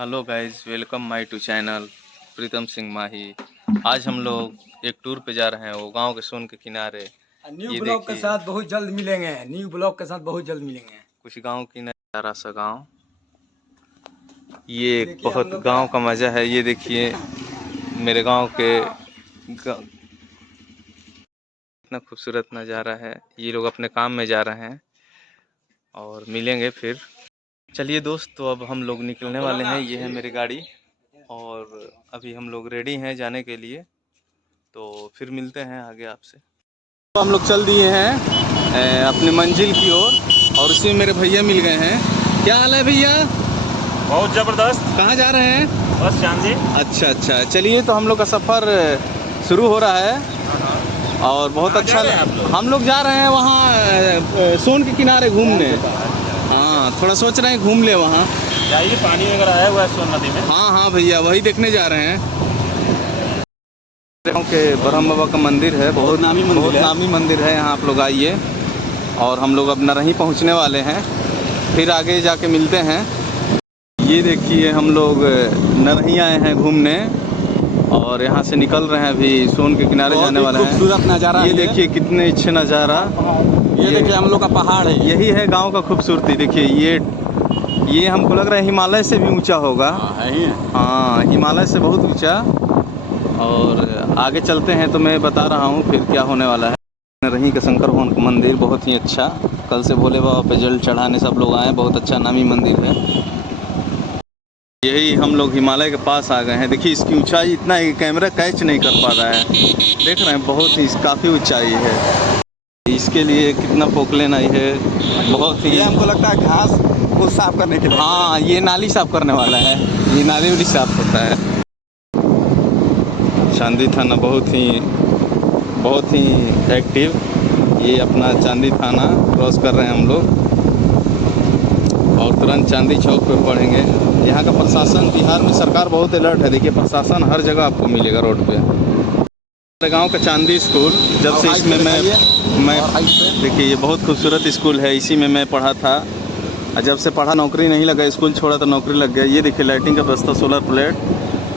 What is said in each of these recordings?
Hello guys, welcome my to channel Pritam Singh Mahi. आज हम लोग एक टूर पे जा रहे हैं, वो गांव के सोन के किनारे। न्यू ये ब्लॉग के देखिए, साथ बहुत जल्द मिलेंगे। न्यू ब्लॉग के साथ बहुत जल्द मिलेंगे। कुछ गांव की नजारा सा गांव। ये एक देखिए हम बहुत लोग गांव का मजा है। ये देखिए मेरे गांव के इतना खूबसूरत नज़ारा है। ये लोग अपने काम में जा रहे हैं और मिलेंगे फिर। चलिए दोस्त, तो अब हम लोग निकलने वाले हैं। ये है मेरी गाड़ी और अभी हम लोग रेडी हैं जाने के लिए, तो फिर मिलते हैं आगे आपसे। तो हम लोग चल दिए हैं अपनी मंजिल की ओर और उसी में मेरे भैया मिल गए हैं। क्या हाल है भैया? बहुत जबरदस्त। कहाँ जा रहे हैं? बस चांदी। अच्छा, चलिए तो हम लोग का सफ़र शुरू हो रहा है और बहुत अच्छा। हम लोग जा रहे हैं वहाँ सोन के किनारे घूमने। हाँ, थोड़ा सोच रहे हैं घूम ले वहाँ। जाइए, पानी वगैरह आया हुआ है सोन नदी में। हाँ भैया, वही देखने जा रहे हैं। गाँव के ब्रह्म बाबा का मंदिर है, बहुत नामी मंदिर है। यहाँ आप लोग आइए। और हम लोग अब नरही पहुँचने वाले हैं, फिर आगे जाके मिलते हैं। ये देखिए हम लोग नरही आए हैं घूमने और यहाँ से निकल रहे हैं, अभी सोन के किनारे जाने वाले हैं। खूबसूरत नज़ारा ये देखिए कितने अच्छे नज़ारा। ये देखिए हम लोग का पहाड़ है। यही है गांव का खूबसूरती। देखिए ये हमको लग रहा है हिमालय से भी ऊंचा होगा। हाँ, हिमालय से बहुत ऊंचा। और आगे चलते हैं तो मैं बता रहा हूँ फिर क्या होने वाला है। नरही के शंकर भगवान का मंदिर बहुत ही अच्छा। कल से भोले बाबा पे जल चढ़ाने सब लोग आए। बहुत अच्छा नामी मंदिर है। यही हम लोग हिमालय के पास आ गए हैं। देखिए इसकी ऊंचाई इतना है कि कैमरा कैच नहीं कर पा रहा है। देख रहे हैं, बहुत ही काफ़ी ऊंचाई है। इसके लिए कितना पोकलेन आई है, बहुत ही। हमको लगता है घास को साफ करने के लिए। हाँ, ये नाली साफ करने वाला है। ये नाली वाली साफ होता है। चांदी थाना बहुत ही एक्टिव। ये अपना चांदी थाना क्रॉस कर रहे हैं हम लोग और तुरंत चांदी चौक पर पढ़ेंगे। यहाँ का प्रशासन, बिहार में सरकार बहुत अलर्ट है। देखिए प्रशासन हर जगह आपको मिलेगा रोड पे। मेरे गांव का चांदी स्कूल, जब से इसमें मैं देखिए ये बहुत खूबसूरत स्कूल है। इसी में मैं पढ़ा था और जब से पढ़ा नौकरी नहीं लगा, स्कूल छोड़ा तो नौकरी लग गया। ये देखिए लाइटिंग का व्यवस्था, सोलर प्लेट,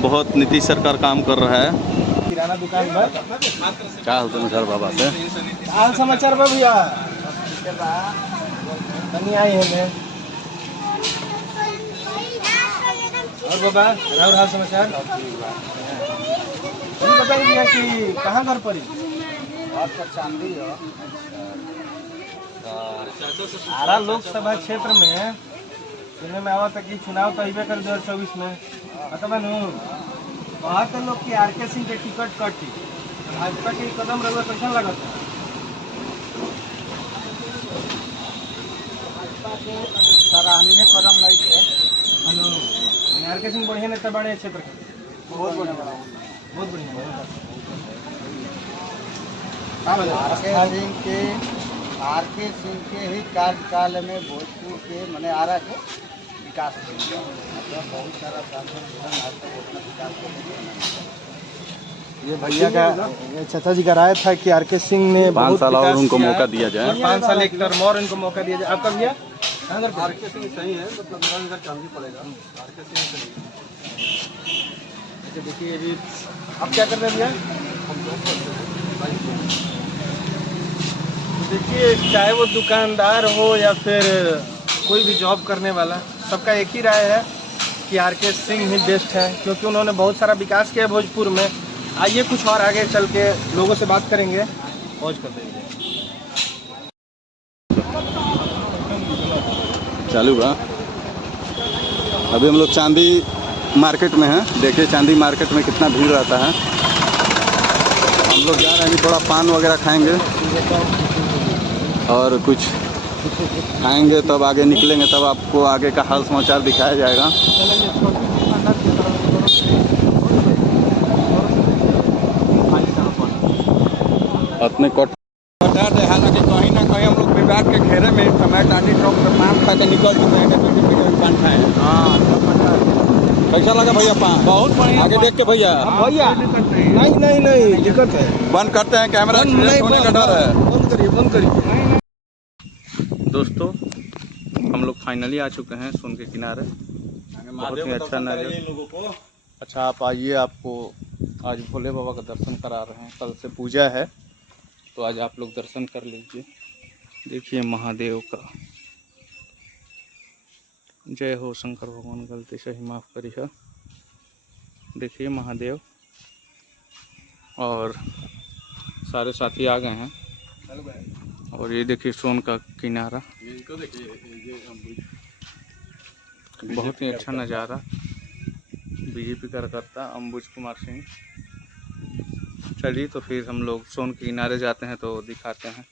बहुत नीतीश सरकार काम कर रहा है। किराना दुकान पर क्या हाल समाचार बाबा से? हाल समाचार बा भैया बनी आई है। और बाबा और हाल समाचार बताइए भैया कि कहाँ घर पड़ी? चांदी आरा लोकसभा क्षेत्र में सुनने में आवा था कि चुनाव तो अबे कर 2024 में बता नू। वहाँ के लोग की आर.के. सिंह के टिकट कटी। भाजपा के कदम रहुआ कैसा लगा था? भाजपा के सराहनीय कदम नहीं थे। आर.के. सिंह बढ़िया नेता बने क्षेत्र के। बहुत बढ़िया, बहुत बढ़िया। आर.के. सिंह के ही कार्यकाल में भोजपुर के मैंने आरा के विकास मतलब बहुत सारा ये भैया का चाचा जी का राय था कि आर.के. सिंह ने 5 साल और उनको मौका दिया जाए। 5 साल एक टर्म और इनको मौका दिया जाए। आपका भैया आर.के. सिंह सही है, मतलब मेरा इधर चांदी पड़ेगा। आर.के. सिंह सही है। देखिए अभी आप क्या कर रहे हैं भैया? देखिए चाहे वो दुकानदार हो या फिर कोई भी जॉब करने वाला, सबका एक ही राय है कि आर.के. सिंह ही बेस्ट है, क्योंकि उन्होंने बहुत सारा विकास किया है भोजपुर में। आइए कुछ और आगे चल के लोगों से बात करेंगे। पहुँच कर देंगे चालू बा। अभी हम लोग चांदी मार्केट में हैं। देखिए चांदी मार्केट में कितना भीड़ रहता है। हम लोग जा रहे हैं, थोड़ा पान वगैरह खाएंगे और कुछ खाएंगे, तब आगे निकलेंगे, तब आपको आगे का हाल समाचार दिखाया जाएगा। अपने हालांकि कहीं ना कहीं हम लोग विवाद के घेरे में समय टाटी चौक पर पान खा के निकल चुके हैं। पान खाए। हाँ, कैसा लगा भैया पान? बहुत बढ़िया। आगे देख के भैया। भैया नहीं दिक्कत है। बंद करते हैं, कैमरा होने का डर है। बंद करिए। दोस्तों हम लोग फाइनली आ चुके हैं सोन के किनारे बहुत ही अच्छा नज़ारा। अच्छा आप आइए, आपको आज भोले बाबा का दर्शन करा रहे हैं। कल से पूजा है तो आज आप लोग दर्शन कर लीजिए। देखिए महादेव का। जय हो शंकर भगवान, गलती से ही माफ़ करी है। देखिए महादेव, और सारे साथी आ गए हैं। और ये देखिए सोन का किनारा, बहुत ही अच्छा नज़ारा। बीजेपी कार्यकर्ता अंबुज कुमार सिंह। चलिए तो फिर हम लोग सोन के किनारे जाते हैं तो दिखाते हैं।